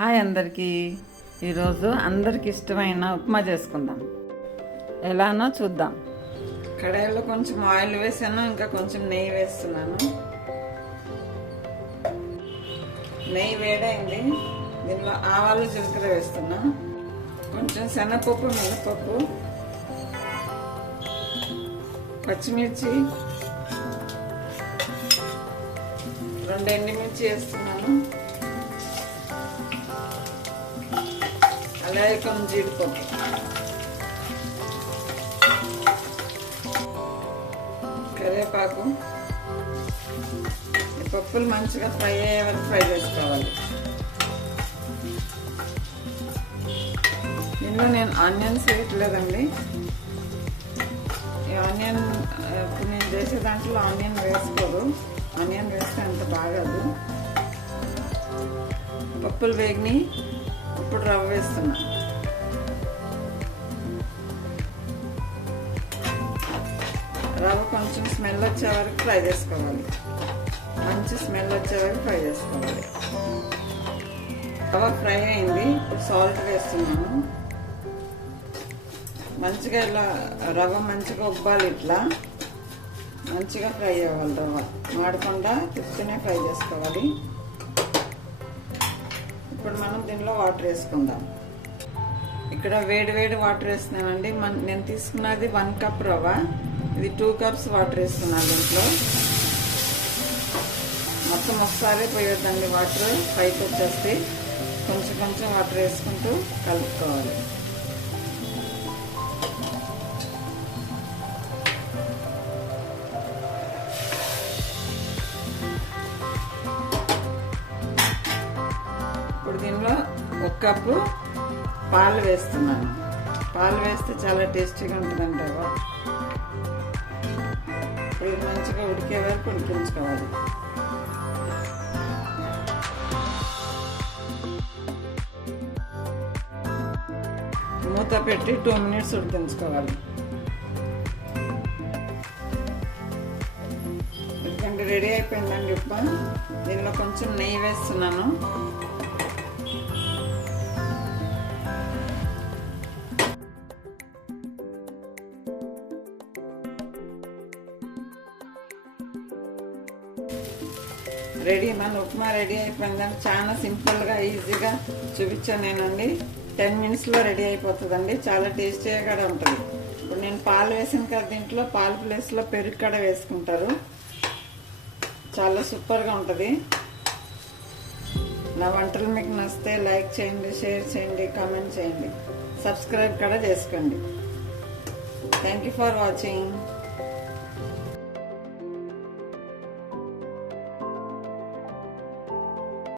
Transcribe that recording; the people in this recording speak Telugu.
హాయ్ అందరికీ. ఈరోజు అందరికి ఇష్టమైన ఉప్మా చేసుకుందాం. ఎలానో చూద్దాం. కడాయిలో కొంచెం ఆయిల్ వేసాను, ఇంకా కొంచెం నెయ్యి వేస్తున్నాను. నెయ్యి వేడైంది. దీనిలో ఆవాలు జీలకర్ర వేస్తున్నా, కొంచెం శనగపప్పు, మినపప్పు, పచ్చిమిర్చి, 2 ఎండుమిర్చి వేస్తున్నాను, అలాగే కొంచెం జీడిపప్పు, కరివేపాకు. ఈ పప్పులు మంచిగా ఫ్రై అయ్యే వరకు ఫ్రై చేసుకోవాలి. దీనిలో నేను ఆనియన్స్ వేయట్లేదండి. ఈ ఆనియన్ ఇప్పుడు నేను చేసే దాంట్లో ఆనియన్ వేసుకోదు. ఆనియన్ వేస్తే అంత బాగోదు. పప్పులు వేగిని. ఇప్పుడు రవ్వ వేస్తున్నా. రవ్వ కొంచెం స్మెల్ వచ్చే వరకు ఫ్రై చేసుకోవాలి. మంచి స్మెల్ వచ్చే వరకు ఫ్రై చేసుకోవాలి. రవ్వ ఫ్రై అయింది. ఇప్పుడు సాల్ట్ వేస్తున్నాను. మంచిగా ఇలా రవ్వ మంచిగా ఉబ్బాలి. ఇట్లా మంచిగా ఫ్రై అవ్వాలి. రవ్వ మాడకుండా తిప్పుతూనే ఫ్రై చేసుకోవాలి. ఇప్పుడు మనం దీనిలో వాటర్ వేసుకుందాం. ఇక్కడ వేడి వేడి వాటర్ వేస్తున్నానండి. నేను తీసుకున్నది 1 కప్ రవ్వ. ఇది 2 కప్స్ వాటర్ వేస్తున్నాను. దీంట్లో మొత్తం ఒకసారి పోయొద్దండి. వాటర్ పైకి వచ్చేస్తే కొంచెం కొంచెం వాటర్ వేసుకుంటూ కలుపుకోవాలి. ఇప్పుడు దీనిలో 1 కప్పు పాలు వేస్తున్నాను. పాలు వేస్తే చాలా టేస్టీగా ఉంటుందండి. ఇప్పుడు ఇది మంచిగా ఉడికే వరకు ఉడికించుకోవాలి. మూత పెట్టి 2 మినిట్స్ ఉడికించుకోవాలి. ఎందుకంటే రెడీ అయిపోయిందండి ఉప్మా. దీనిలో కొంచెం నెయ్యి వేస్తున్నాను. రెడీ, మన ఉప్మా రెడీ అయిపోయిందండి. చాలా సింపుల్గా ఈజీగా చూపించాను నేనండి. 10 మినిట్స్లో రెడీ అయిపోతుందండి. చాలా టేస్టీగా కూడా ఉంటుంది. ఇప్పుడు నేను పాలు వేసాను కదా, దీంట్లో పాలు ప్లేస్లో పెరుగు కూడా వేసుకుంటారు. చాలా సూపర్గా ఉంటుంది. నా వంటలు మీకు నచ్చితే లైక్ చేయండి, షేర్ చేయండి, కామెంట్ చేయండి, సబ్స్క్రైబ్ కూడా చేసుకోండి. Thank you for watching.